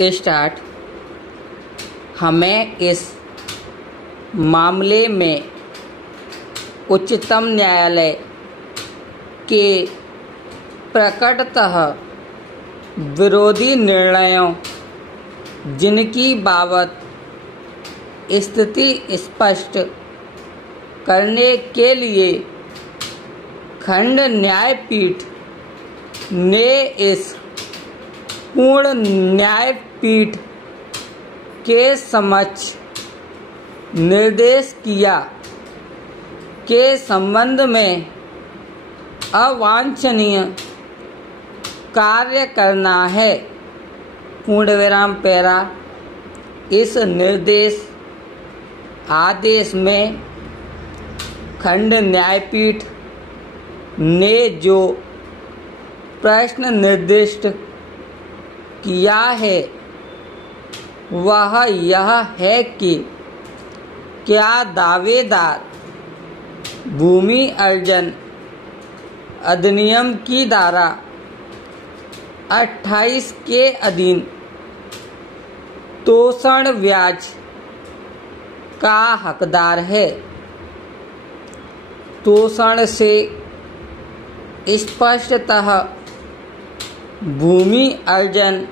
Start. हमें इस मामले में उच्चतम न्यायालय के प्रकटतः विरोधी निर्णयों, जिनकी बाबत स्थिति स्पष्ट करने के लिए खंड न्यायपीठ ने इस पूर्ण न्यायपीठ के समक्ष निर्देश किया के संबंध में अवांछनीय कार्य करना है। पूर्णविराम पैरा। इस निर्देश आदेश में खंड न्यायपीठ ने जो प्रश्न निर्दिष्ट किया है वह यह है कि क्या दावेदार भूमि अर्जन अधिनियम की धारा 28 के अधीन तोषण ब्याज का हकदार है। तोषण से स्पष्टतः भूमि अर्जन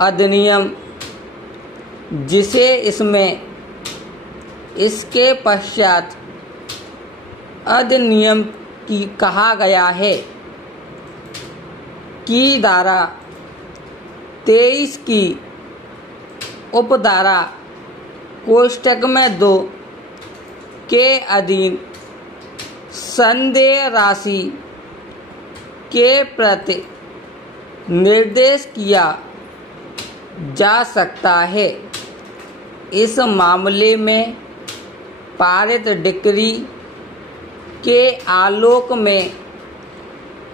अधिनियम, जिसे इसमें इसके पश्चात अधिनियम की कहा गया है, की धारा 23 की उपधारा कोष्टक में 2 के अधीन संदेय राशि के प्रति निर्देश किया जा सकता है। इस मामले में पारित डिक्री के आलोक में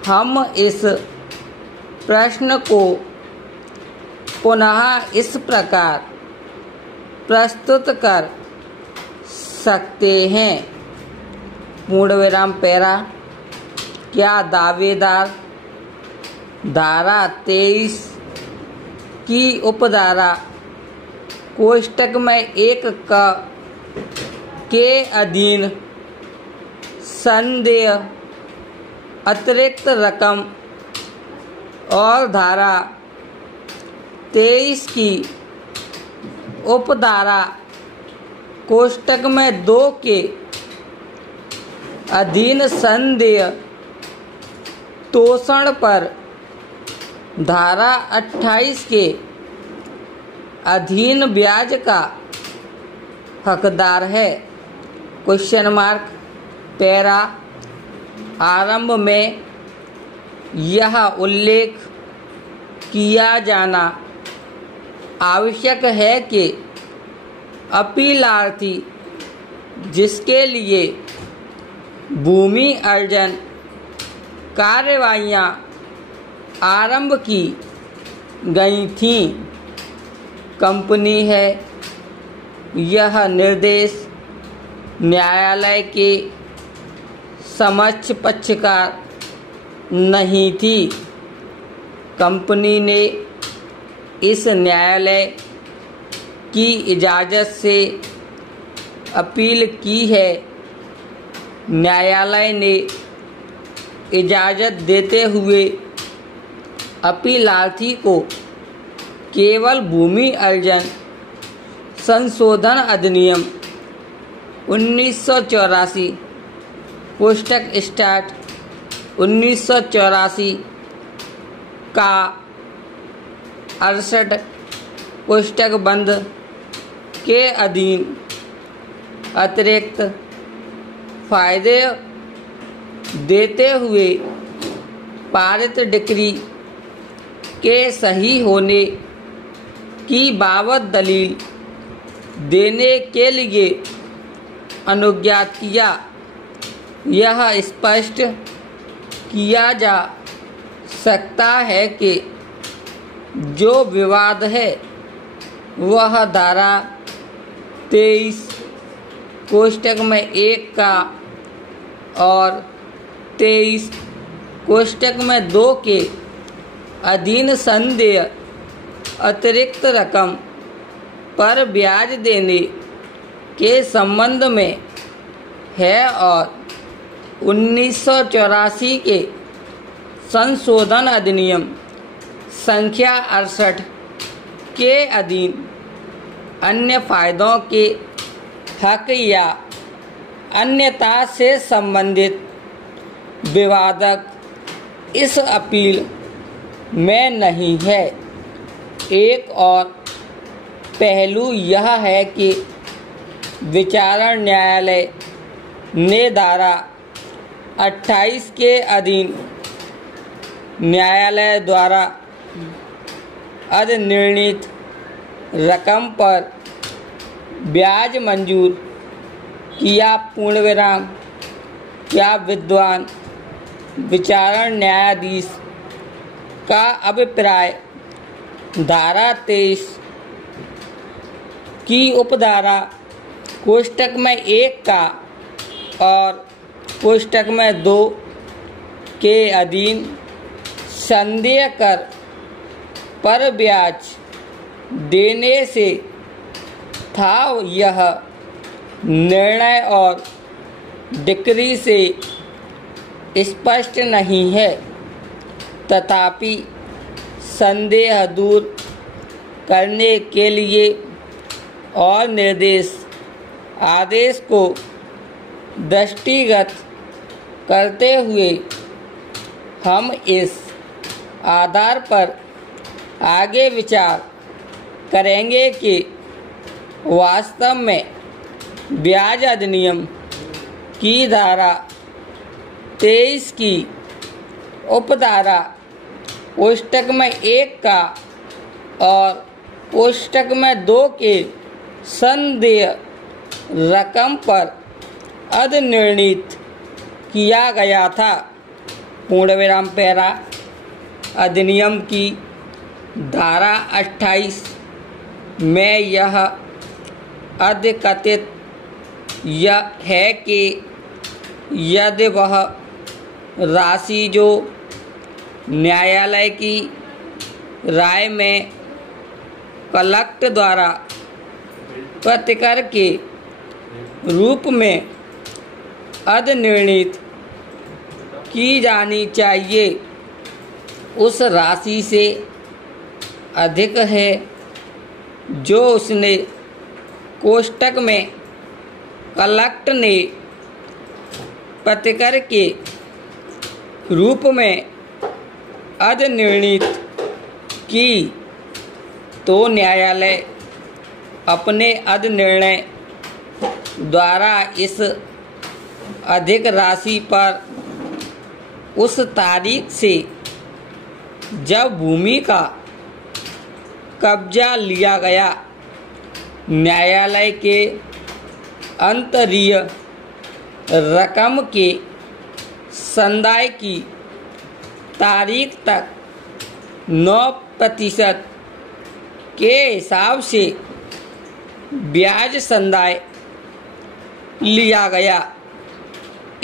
हम इस प्रश्न को पुनः इस प्रकार प्रस्तुत कर सकते हैं। पूर्णविराम पैरा। क्या दावेदार धारा 23 की उपधारा कोष्टक में 1 के अधीन संदेय अतिरिक्त रकम और धारा 23 की उपधारा कोष्टक में 2 के अधीन संदेय तोषण पर धारा 28 के अधीन ब्याज का हकदार है। Question mark. पैरा। आरंभ में यह उल्लेख किया जाना आवश्यक है कि अपीलार्थी जिसके लिए भूमि अर्जन कार्यवाहियां आरंभ की गई थीं, कंपनी है, यह निर्देश न्यायालय के समक्ष पक्षकार नहीं थी। कंपनी ने इस न्यायालय की इजाज़त से अपील की है। न्यायालय ने इजाज़त देते हुए अपीलार्थी को केवल भूमि अर्जन संशोधन अधिनियम 1984 कोष्टक स्टार्ट 1984 का 68 कोष्टक बंद के अधीन अतिरिक्त फायदे देते हुए पारित डिक्री के सही होने की बाबत दलील देने के लिए अनुज्ञात किया। यह स्पष्ट किया जा सकता है कि जो विवाद है वह धारा 23 कोष्टक में 1 का और 23 कोष्टक में 2 के अधीन संदेय अतिरिक्त रकम पर ब्याज देने के संबंध में है और 1984 के संशोधन अधिनियम संख्या 68 के अधीन अन्य फायदों के हक या अन्यता से संबंधित विवादक इस अपील में नहीं है। एक और पहलू यह है कि विचारण न्यायालय ने धारा 28 के अधीन न्यायालय द्वारा अधिनिर्णीत रकम पर ब्याज मंजूर किया। पूर्णविराम क्या विद्वान विचारण न्यायाधीश का अभिप्राय धारा 23 की उपधारा कोष्टक में 1 का और कोष्टक में 2 के अधीन संदेय कर पर ब्याज देने से था। यह निर्णय और डिक्री से स्पष्ट नहीं है, तथापि संदेह दूर करने के लिए और निर्देश आदेश को दृष्टिगत करते हुए हम इस आधार पर आगे विचार करेंगे कि वास्तव में ब्याज अधिनियम की धारा 23 की उपधारा कोष्टक में 1 का और कोष्टक में 2 के संदेय रकम पर अधिनिर्णीत किया गया था। पूर्णविराम पैरा अधिनियम की धारा 28 में यह अधिकथित यह है कि यदि वह राशि जो न्यायालय की राय में कलेक्ट द्वारा प्रतिकर के रूप में अधिनिर्णीत की जानी चाहिए, उस राशि से अधिक है जो उसने कोष्टक में कलेक्ट ने प्रतिकर के रूप में अधिनिर्णीत की, तो न्यायालय अपने अधिनिर्णय द्वारा इस अधिक राशि पर उस तारीख से जब भूमि का कब्जा लिया गया न्यायालय के अंतरीय रकम के संदाय की तारीख तक 9% के हिसाब से ब्याज संदाय लिया गया।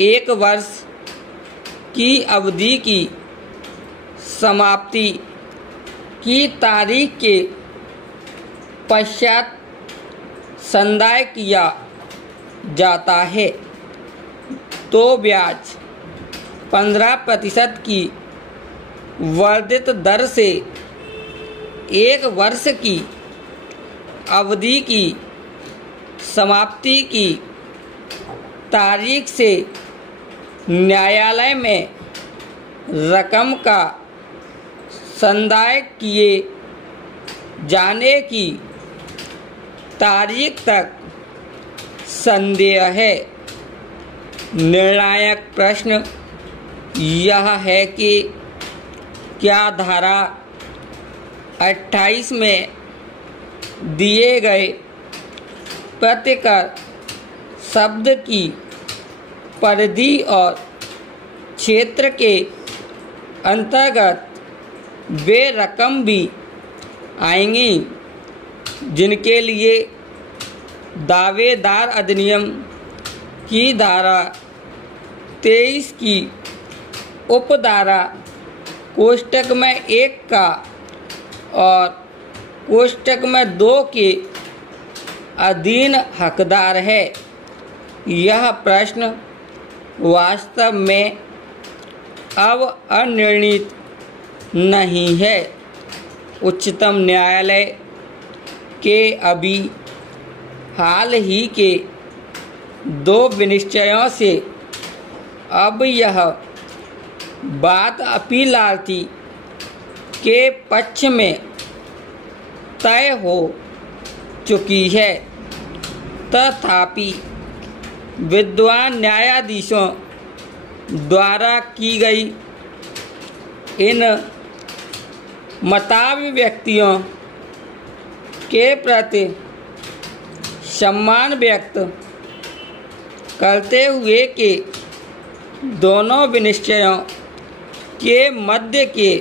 1 वर्ष की अवधि की समाप्ति की तारीख के पश्चात संदाय किया जाता है तो ब्याज 15% की वर्धित दर से 1 वर्ष की अवधि की समाप्ति की तारीख से न्यायालय में रकम का संदाय किए जाने की तारीख तक संदेह है। निर्णायक प्रश्न यह है कि क्या धारा 28 में दिए गए प्रतिकर शब्द की परिधि और क्षेत्र के अंतर्गत वे रकम भी आएंगी जिनके लिए दावेदार अधिनियम की धारा 23 की उपधारा कोष्टक में 1 का और कोष्टक में 2 के अधीन हकदार है। यह प्रश्न वास्तव में अब अनिर्णित नहीं है। उच्चतम न्यायालय के अभी हाल ही के 2 विनिश्चयों से अब यह बात अपीलार्थी के पक्ष में तय हो चुकी है। तथापि विद्वान न्यायाधीशों द्वारा की गई इन मताभिव्यक्तियों के प्रति सम्मान व्यक्त करते हुए कि दोनों विनिश्चयों के मध्य के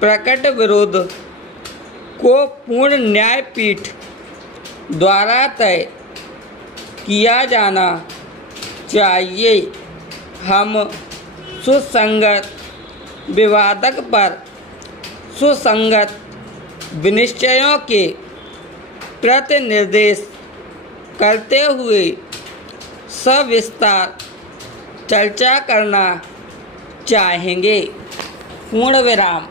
प्रकट विरोध को पूर्ण न्यायपीठ द्वारा तय किया जाना चाहिए, हम सुसंगत विवादक पर सुसंगत विनिश्चयों के प्रति निर्देश करते हुए सविस्तार चर्चा करना चाहेंगे। पूर्ण विराम।